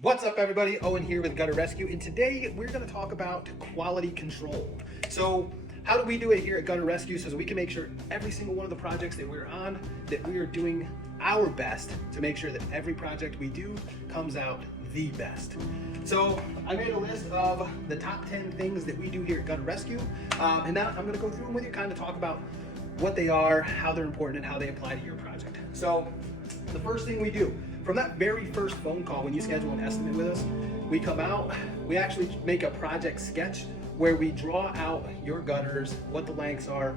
What's up, everybody? Owen here with Gutter Rescue, and today we're going to talk about quality control. So how do we do it here at Gutter Rescue so we can make sure every single one of the projects that we're on, that we are doing our best to make sure that every project we do comes out the best. So I made a list of the top 10 things that we do here at Gutter Rescue, and now I'm going to go through them with you, kind of talk about what they are, how they're important, and how they apply to your project. So the first thing we do, from that very first phone call when you schedule an estimate with us, we come out, we actually make a project sketch where we draw out your gutters, what the lengths are,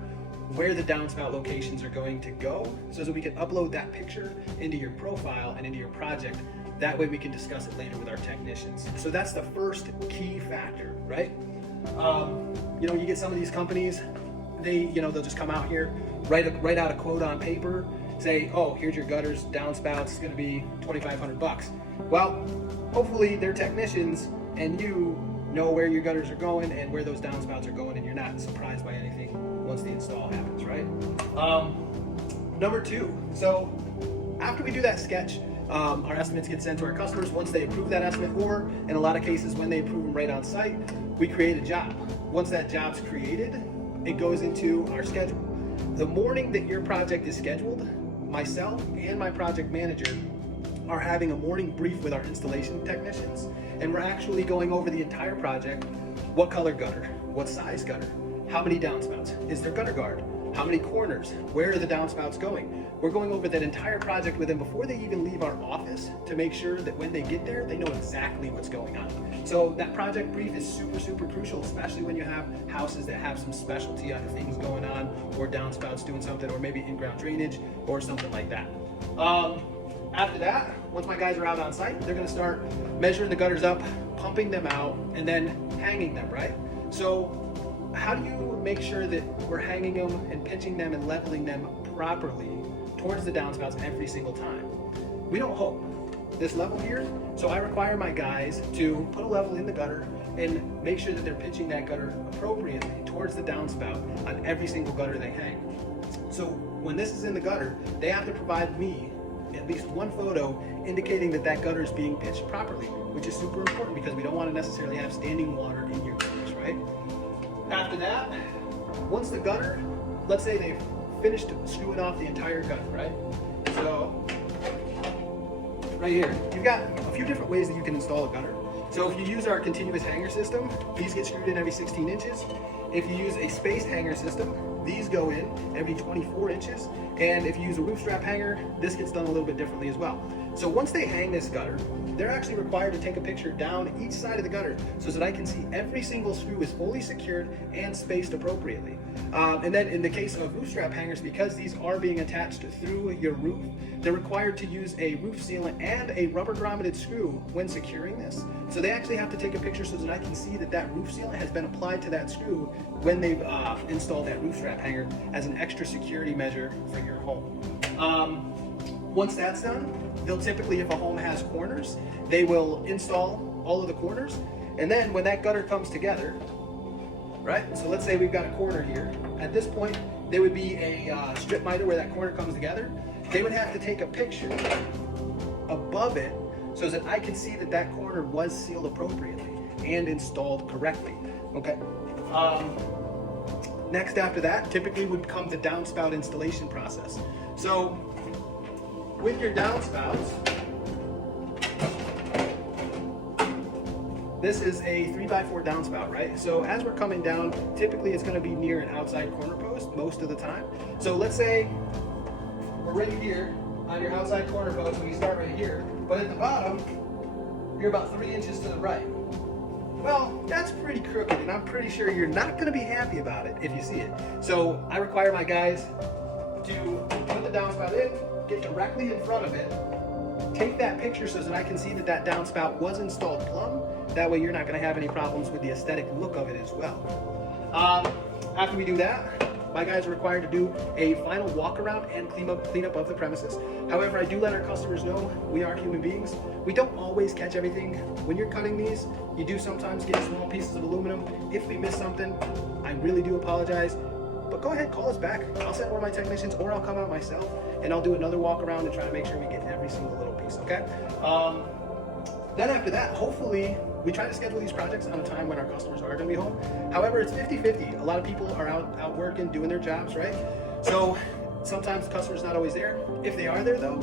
where the downspout locations are going to go, so that we can upload that picture into your profile and into your project. That way we can discuss it later with our technicians. So that's the first key factor, right? You get some of these companies, they'll just come out here, write out a quote on paper, say, oh, here's your gutters, downspouts, it's gonna be $2,500. Well, hopefully their technicians and you know where your gutters are going and where those downspouts are going, and you're not surprised by anything once the install happens, right? Number two, so after we do that sketch, our estimates get sent to our customers. Once they approve that estimate, or in a lot of cases when they approve them right on site, we create a job. Once that job's created, it goes into our schedule. The morning that your project is scheduled, myself and my project manager are having a morning brief with our installation technicians, and we're actually going over the entire project. What color gutter? What size gutter? How many downspouts? Is there gutter guard? How many corners? Where are the downspouts going? We're going over that entire project with them before they even leave our office to make sure that when they get there, they know exactly what's going on. So that project brief is super, super crucial, especially when you have houses that have some specialty on things going on, or downspouts doing something, or maybe in-ground drainage or something like that. After that, once my guys are out on site, they're gonna start measuring the gutters up, pumping them out, and then hanging them, right? So how do you make sure that we're hanging them and pitching them and leveling them properly towards the downspouts every single time? We don't hope this level here, so I require my guys to put a level in the gutter and make sure that they're pitching that gutter appropriately towards the downspout on every single gutter they hang. So when this is in the gutter, they have to provide me at least one photo indicating that that gutter is being pitched properly, which is super important because we don't want to necessarily have standing water in your gutters, right? After that, once the gutter, let's say they've finished screwing off the entire gutter, right? So right here, you've got a few different ways that you can install a gutter. So if you use our continuous hanger system, these get screwed in every 16 inches. If you use a spaced hanger system, these go in every 24 inches. And if you use a roof strap hanger, this gets done a little bit differently as well. So once they hang this gutter, they're actually required to take a picture down each side of the gutter so that I can see every single screw is fully secured and spaced appropriately. And then in the case of roof strap hangers, because these are being attached through your roof, they're required to use a roof sealant and a rubber grommeted screw when securing this. So they actually have to take a picture so that I can see that that roof sealant has been applied to that screw when they've installed that roof strap hanger as an extra security measure for your home. Once that's done, they'll typically, if a home has corners, they will install all of the corners. And then when that gutter comes together, right? So let's say we've got a corner here. At this point, there would be a strip miter where that corner comes together. They would have to take a picture above it so that I can see that that corner was sealed appropriately and installed correctly, okay? Next after that, typically would come the downspout installation process. So with your downspouts, this is a 3x4 downspout, right? So as we're coming down, typically it's gonna be near an outside corner post most of the time. So let's say we're right here on your outside corner post, and we start right here, but at the bottom, you're about 3 inches to the right. Well, that's pretty crooked, and I'm pretty sure you're not gonna be happy about it if you see it. So I require my guys to put the downspout in, get directly in front of it, take that picture so that I can see that that downspout was installed plumb. That way you're not gonna have any problems with the aesthetic look of it as well. After we do that, my guys are required to do a final walk around and clean up of the premises. However, I do let our customers know we are human beings. We don't always catch everything. When you're cutting these, you do sometimes get small pieces of aluminum. If we miss something, I really do apologize. But go ahead, call us back. I'll send one of my technicians, or I'll come out myself and I'll do another walk around and try to make sure we get every single little piece, okay? Then after that, hopefully, we try to schedule these projects on a time when our customers are going to be home. However, it's 50-50. A lot of people are out working, doing their jobs, right? So sometimes the customer's not always there. If they are there though,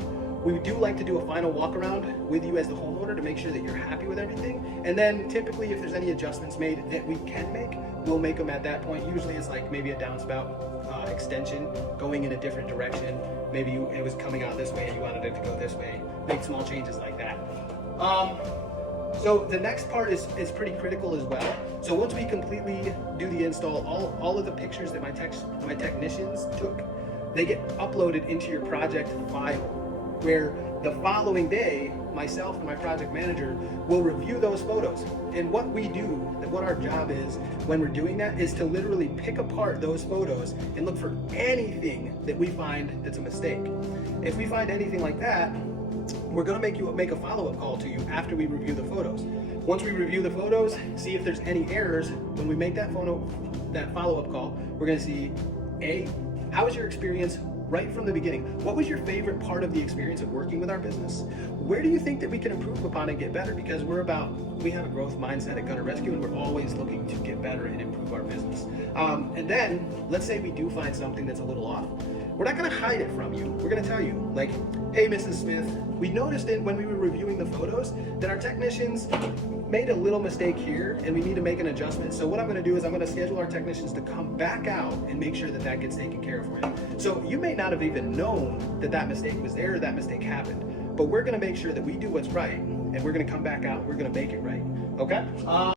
we do like to do a final walk around with you as the homeowner to make sure that you're happy with everything. And then typically if there's any adjustments made that we can make, we'll make them at that point. Usually it's like maybe a downspout extension going in a different direction. Maybe it was coming out this way and you wanted it to go this way. Make small changes like that. So the next part is pretty critical as well. So once we completely do the install, all of the pictures that my technicians took, they get uploaded into your project file, where the following day, myself and my project manager will review those photos. And what we do, what our job is when we're doing that, is to literally pick apart those photos and look for anything that we find that's a mistake. If we find anything like that, we're going to make a follow-up call to you after we review the photos. Once we review the photos, see if there's any errors. When we make that follow-up call, we're going to see, A, how was your experience right from the beginning? What was your favorite part of the experience of working with our business? Where do you think that we can improve upon and get better? Because we have a growth mindset at Gutter Rescue, and we're always looking to get better and improve our business. And then, let's say we do find something that's a little off. We're not going to hide it from you. We're going to tell you, like, hey, Mrs. Smith, we noticed when we were reviewing the photos that our technicians made a little mistake here and we need to make an adjustment. So what I'm going to do is I'm going to schedule our technicians to come back out and make sure that that gets taken care of for you. So you may not have even known that mistake was there or that mistake happened, but we're going to make sure that we do what's right, and we're going to come back out. We're going to make it right. Okay?